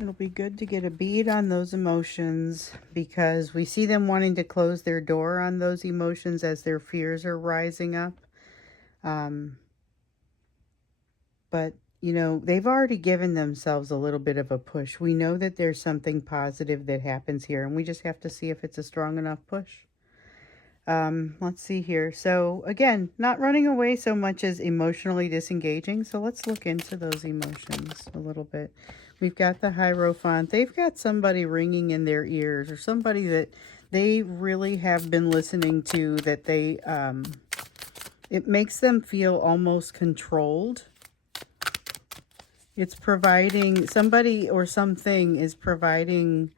It'll be good to get a bead on those emotions, because we see them wanting to close their door on those emotions as their fears are rising up. But they've already given themselves a little bit of a push. We know that there's something positive that happens here, and we just have to see if it's a strong enough push. Let's see here. So again, not running away so much as emotionally disengaging. So let's look into those emotions a little bit. We've got the Hierophant. They've got somebody ringing in their ears, or somebody that they really have been listening to, that it makes them feel almost controlled. It's providing, somebody or something is providing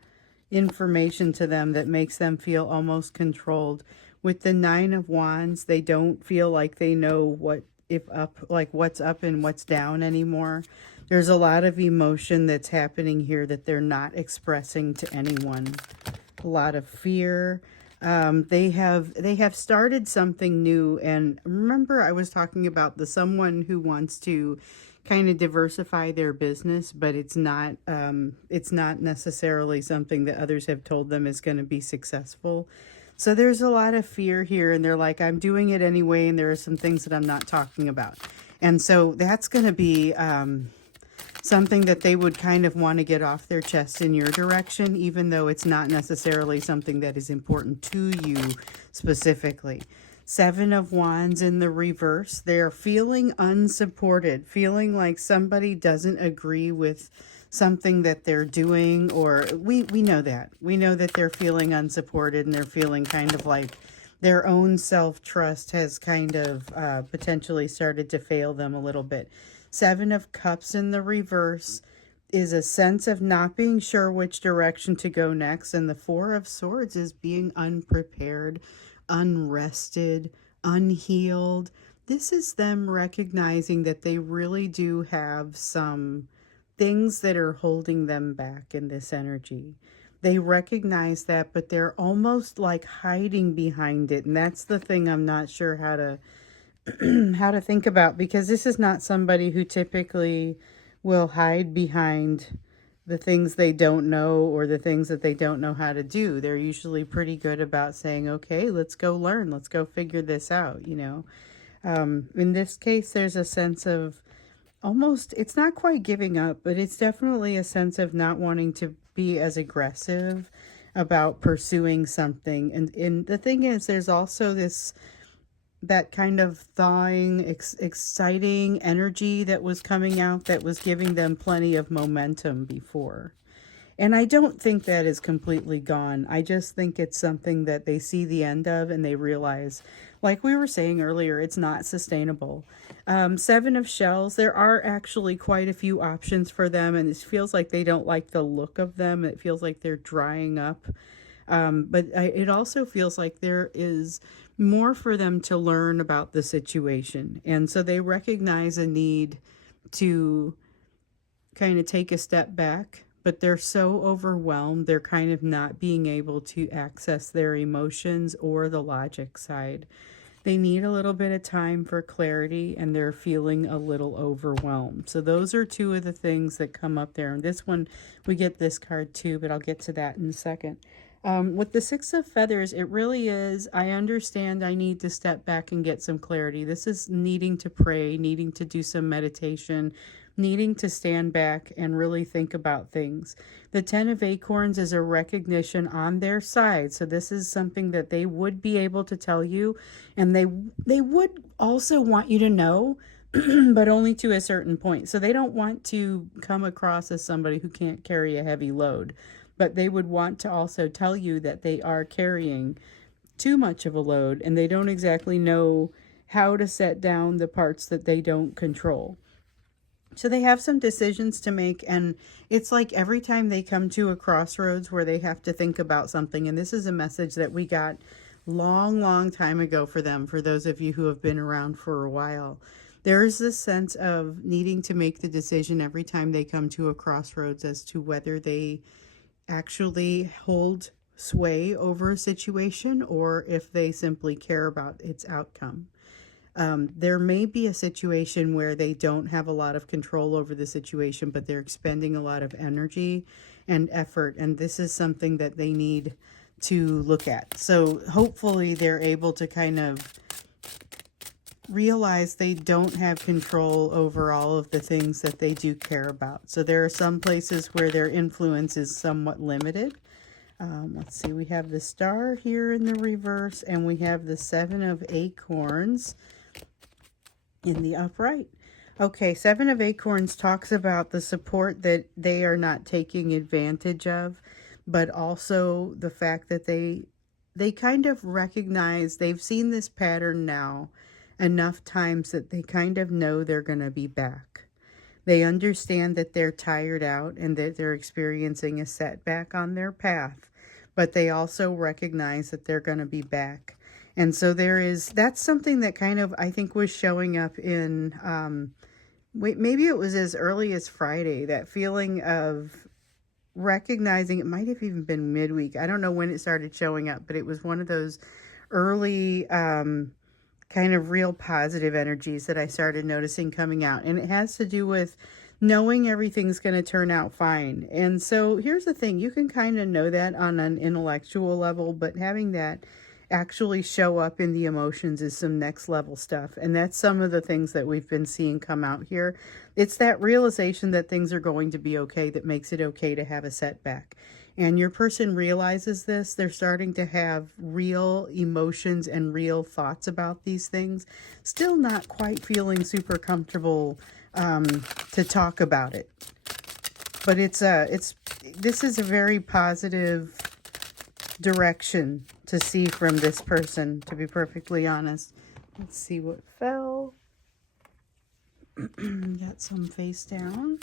information to them that makes them feel almost controlled. With the 9 of Wands, they don't feel like they know what's up and what's down anymore. There's a lot of emotion that's happening here that they're not expressing to anyone. A lot of fear. They have started something new, and remember I was talking about someone who wants to kind of diversify their business, but it's not necessarily something that others have told them is going to be successful. So there's a lot of fear here, and they're like, I'm doing it anyway, and there are some things that I'm not talking about. And so that's going to be something that they would kind of want to get off their chest in your direction, even though it's not necessarily something that is important to you specifically. 7 of Wands in the reverse. They're feeling unsupported, feeling like somebody doesn't agree with something that they're doing, or we know that. We know that they're feeling unsupported, and they're feeling kind of like their own self-trust has kind of potentially started to fail them a little bit. 7 of Cups in the reverse is a sense of not being sure which direction to go next, and the 4 of Swords is being unprepared, unrested, unhealed. This is them recognizing that they really do have some things that are holding them back in this energy. They recognize that, but they're almost like hiding behind it. And that's the thing I'm not sure how to think about, because this is not somebody who typically will hide behind the things they don't know or the things that they don't know how to do. They're usually pretty good about saying, okay, let's go learn, let's go figure this out, you know. In this case, there's a sense of almost, it's not quite giving up, but it's definitely a sense of not wanting to be as aggressive about pursuing something. And the thing is, there's also this, that kind of thawing, exciting energy that was coming out that was giving them plenty of momentum before. And I don't think that is completely gone. I just think it's something that they see the end of and they realize, like we were saying earlier, it's not sustainable. Seven of Shells, there are actually quite a few options for them, and it feels like they don't like the look of them. It feels like they're drying up. It also feels like there is more for them to learn about the situation. And so they recognize a need to kind of take a step back, but they're so overwhelmed, they're kind of not being able to access their emotions or the logic side. They need a little bit of time for clarity, and they're feeling a little overwhelmed. So those are two of the things that come up there. And this one, we get this card too, but I'll get to that in a second. With the Six of Feathers, it really is, I understand I need to step back and get some clarity. This is needing to pray, needing to do some meditation, needing to stand back and really think about things. The Ten of Acorns is a recognition on their side. So this is something that they would be able to tell you, and they would also want you to know, but only to a certain point. So they don't want to come across as somebody who can't carry a heavy load, but they would want to also tell you that they are carrying too much of a load and they don't exactly know how to set down the parts that they don't control. So they have some decisions to make, and it's like every time they come to a crossroads where they have to think about something, and this is a message that we got long time ago for them, for those of you who have been around for a while. There is this sense of needing to make the decision every time they come to a crossroads as to whether they actually hold sway over a situation or if they simply care about its outcome. There may be a situation where they don't have a lot of control over the situation, but they're expending a lot of energy and effort, and this is something that they need to look at. So hopefully they're able to kind of realize they don't have control over all of the things that they do care about. So there are some places where their influence is somewhat limited. Let's see, we have the Star here in the reverse, and we have the Seven of Acorns in the upright. Okay, Seven of Acorns talks about the support that they are not taking advantage of, but also the fact that they kind of recognize they've seen this pattern now enough times that they kind of know they're going to be back. They understand that they're tired out and that they're experiencing a setback on their path, but they also recognize that they're going to be back. And so that's something that kind of, I think, was showing up in, maybe it was as early as Friday, that feeling of recognizing, it might have even been midweek. I don't know when it started showing up, but it was one of those early, kind of real positive energies that I started noticing coming out. And it has to do with knowing everything's going to turn out fine. And so here's the thing, you can kind of know that on an intellectual level, but having that actually show up in the emotions is some next level stuff. And that's some of the things that we've been seeing come out here. It's that realization that things are going to be okay that makes it okay to have a setback. And your person realizes this, they're starting to have real emotions and real thoughts about these things. Still not quite feeling super comfortable to talk about it. But this is a very positive direction to see from this person, to be perfectly honest. Let's see what fell. Got some face down.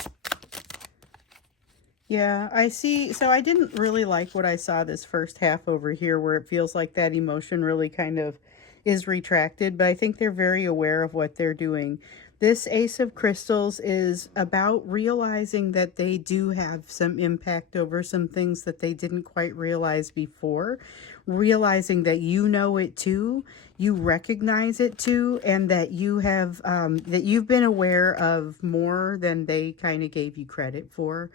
Yeah, I see. So I didn't really like what I saw this first half over here, where it feels like that emotion really kind of is retracted, but I think they're very aware of what they're doing. This Ace of Crystals is about realizing that they do have some impact over some things that they didn't quite realize before, realizing that you know it too, you recognize it too, and that you have that you've been aware of more than they kind of gave you credit for.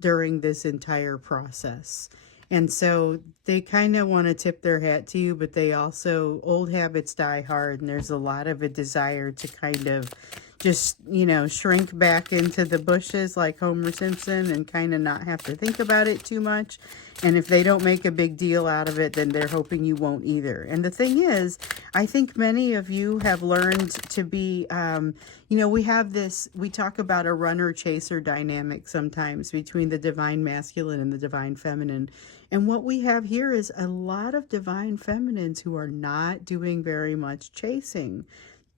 during this entire process. And so they kind of want to tip their hat to you, but they also, old habits die hard, and there's a lot of a desire to kind of just, shrink back into the bushes like Homer Simpson and kind of not have to think about it too much. And if they don't make a big deal out of it, then they're hoping you won't either. And the thing is, I think many of you have learned to be, we talk about a runner-chaser dynamic sometimes between the divine masculine and the divine feminine. And what we have here is a lot of divine feminines who are not doing very much chasing.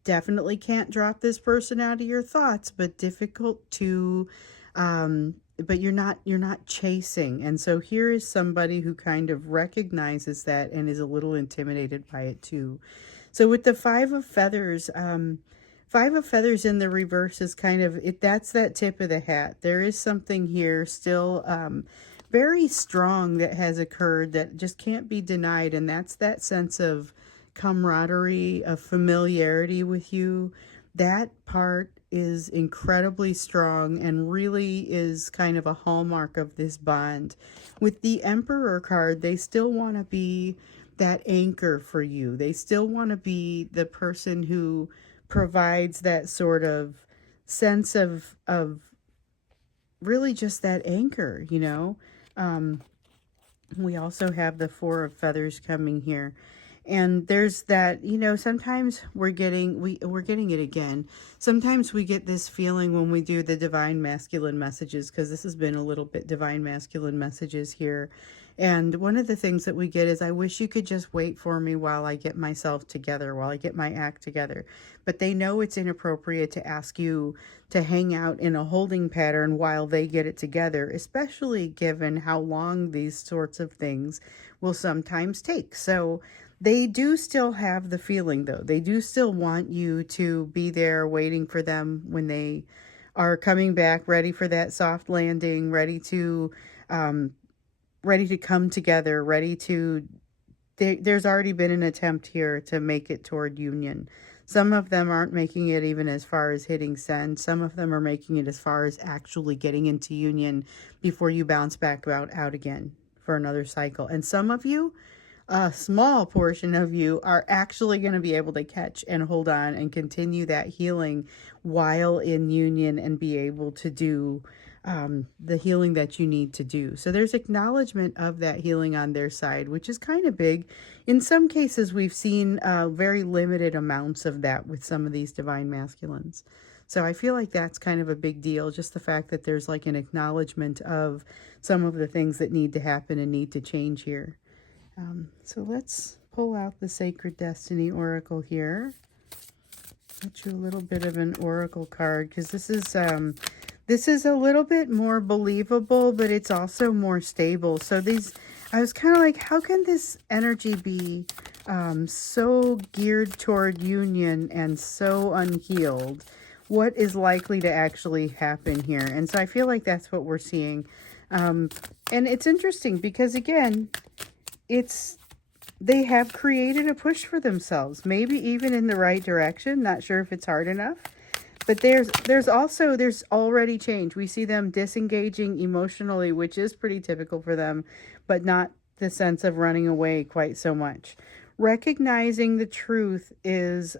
Definitely can't drop this person out of your thoughts, but difficult to, but you're not chasing. And so here is somebody who kind of recognizes that and is a little intimidated by it too. So with the Five of Feathers in the reverse is kind of it. That's that tip of the hat. There is something here still very strong that has occurred that just can't be denied, and that's that sense of camaraderie, of familiarity with you. That part is incredibly strong and really is kind of a hallmark of this bond. With the Emperor card, they still want to be that anchor for you. They still want to be the person who provides that sort of sense of really just that anchor, we also have the Four of Feathers coming here. And there's that, sometimes we're getting it again. Sometimes we get this feeling when we do the divine masculine messages, because this has been a little bit divine masculine messages here. And one of the things that we get is, I wish you could just wait for me while I get myself together, while I get my act together. But they know it's inappropriate to ask you to hang out in a holding pattern while they get it together, especially given how long these sorts of things will sometimes take. So they do still have the feeling, though. They do still want you to be there waiting for them when they are coming back, ready for that soft landing, ready to come together, there's already been an attempt here to make it toward union. Some of them aren't making it even as far as hitting send. Some of them are making it as far as actually getting into union before you bounce back out again for another cycle. And some of you, a small portion of you, are actually going to be able to catch and hold on and continue that healing while in union and be able to do the healing that you need to do. So there's acknowledgement of that healing on their side, which is kind of big. In some cases, we've seen very limited amounts of that with some of these divine masculines. So I feel like that's kind of a big deal, just the fact that there's like an acknowledgement of some of the things that need to happen and need to change here. So let's pull out the Sacred Destiny Oracle here. Get you a little bit of an Oracle card, because this is a little bit more believable, but it's also more stable. So I was kind of like, how can this energy be so geared toward union and so unhealed? What is likely to actually happen here? And so I feel like that's what we're seeing. And it's interesting because, again, they have created a push for themselves, maybe even in the right direction. Not sure if it's hard enough. But there's already change. We see them disengaging emotionally, which is pretty typical for them, but not the sense of running away quite so much. Recognizing the truth is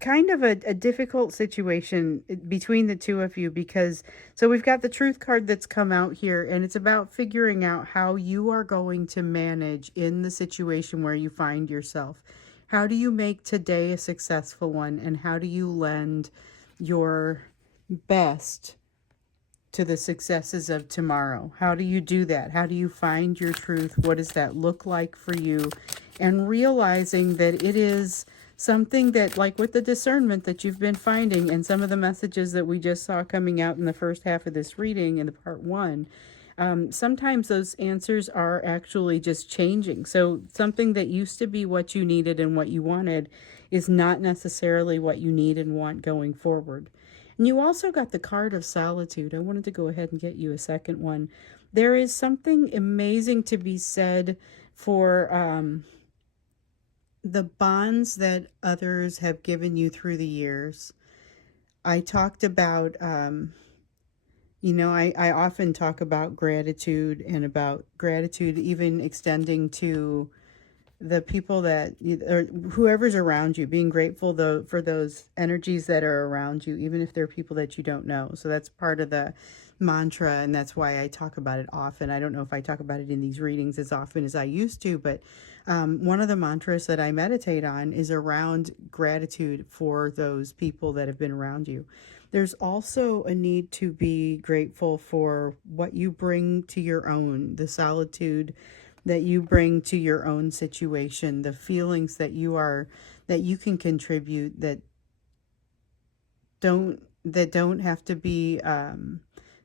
kind of a difficult situation between the two of you, because so we've got the Truth card that's come out here, and it's about figuring out how you are going to manage in the situation where you find yourself. How do you make today a successful one, and how do you lend your best to the successes of tomorrow? How do you do that? How do you find your truth? What does that look like for you? And realizing that it is something that, like with the discernment that you've been finding and some of the messages that we just saw coming out in the first half of this reading in the part one, sometimes those answers are actually just changing. So something that used to be what you needed and what you wanted is not necessarily what you need and want going forward. And you also got the card of solitude. I wanted to go ahead and get you a second one. There is something amazing to be said for the bonds that others have given you through the years. I talked about I often talk about gratitude, and about gratitude even extending to the people that or whoever's around you, being grateful though for those energies that are around you, even if they're people that you don't know. So that's part of the mantra, and that's why I talk about it often. I don't know if I talk about it in these readings as often as I used to, but one of the mantras that I meditate on is around gratitude for those people that have been around you. There's also a need to be grateful for what you bring to your own, the solitude that you bring to your own situation, the feelings that you can contribute, that don't have to be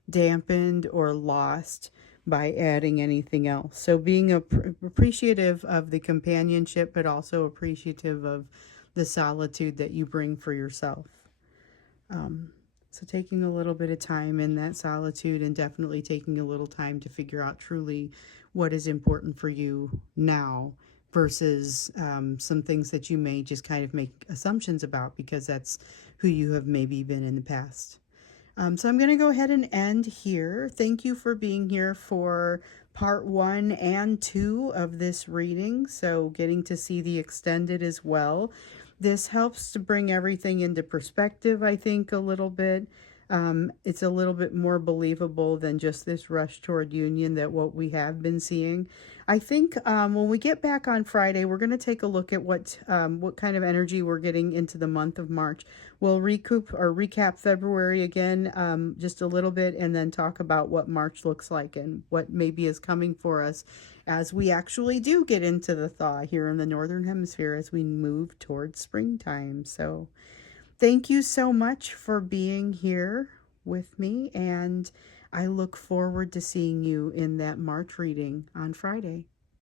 dampened or lost by adding anything else. So being appreciative of the companionship, but also appreciative of the solitude that you bring for yourself. Um, so taking a little bit of time in that solitude, and definitely taking a little time to figure out truly what is important for you now versus some things that you may just kind of make assumptions about because that's who you have maybe been in the past. So I'm going to go ahead and end here. Thank you for being here for part 1 and 2 of this reading. So getting to see the extended as well. This helps to bring everything into perspective, I think, a little bit. It's a little bit more believable than just this rush toward union that what we have been seeing. I think when we get back on Friday, we're going to take a look at what kind of energy we're getting into the month of March. We'll recap February again, just a little bit, and then talk about what March looks like and what maybe is coming for us as we actually do get into the thaw here in the Northern Hemisphere as we move towards springtime. So thank you so much for being here with me, and I look forward to seeing you in that March reading on Friday.